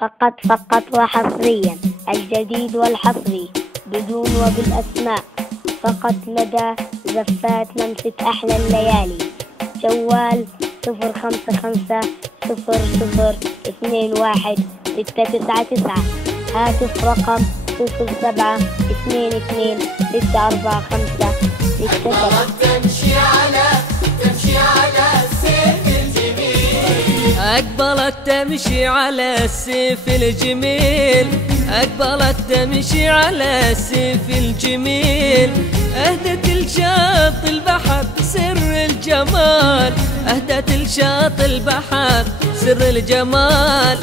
فقط وحصريا الجديد والحصري بدون وبالأسماء. فقط لدى زفات لمسة أحلى الليالي. جوال 0550021 699. هاتف رقم 07226456. أقبلت تمشي على السيف الجميل، أقبلت تمشي على السيف الجميل. أهدت لشاط البحر سر الجمال، أهدت لشاط البحر سر الجمال.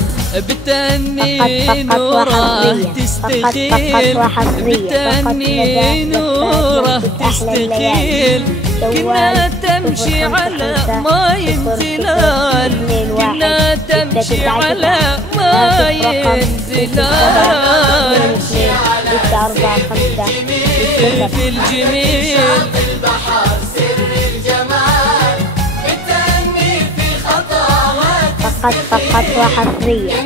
بتأني نوره تستخيل، بتأني نوره تستخيل. كنا تمشي على ماي زلال، كنا تمشي على ماي زلال. في الجميل البحر سر الجمال، بتأني في خطوات. فقط وحصريا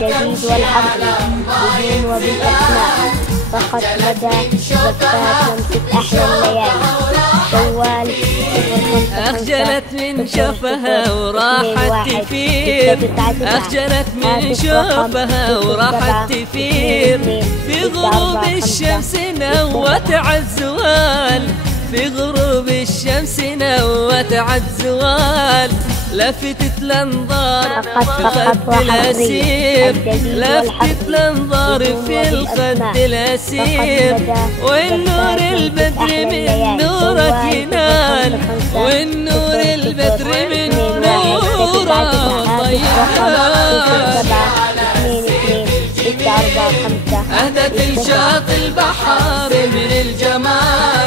الجديد والحصري بدون وبالأسماء. فقط لدى زفات لمسة أحلى الليالي. جوال أخجلت من شوفها وراحت تفير، أخجلت من شوفها وراحت تفير. في غروب الشمس نوت عالزوال، في غروب الشمس نوت عالزوال. لفتت الانظار في خد الاسير، لفتت الانظار في الخد الاسير. والنور البدر من نورك ينال، والنور البدر من نورك طيال. أهدت لشاط البحر من الجمال،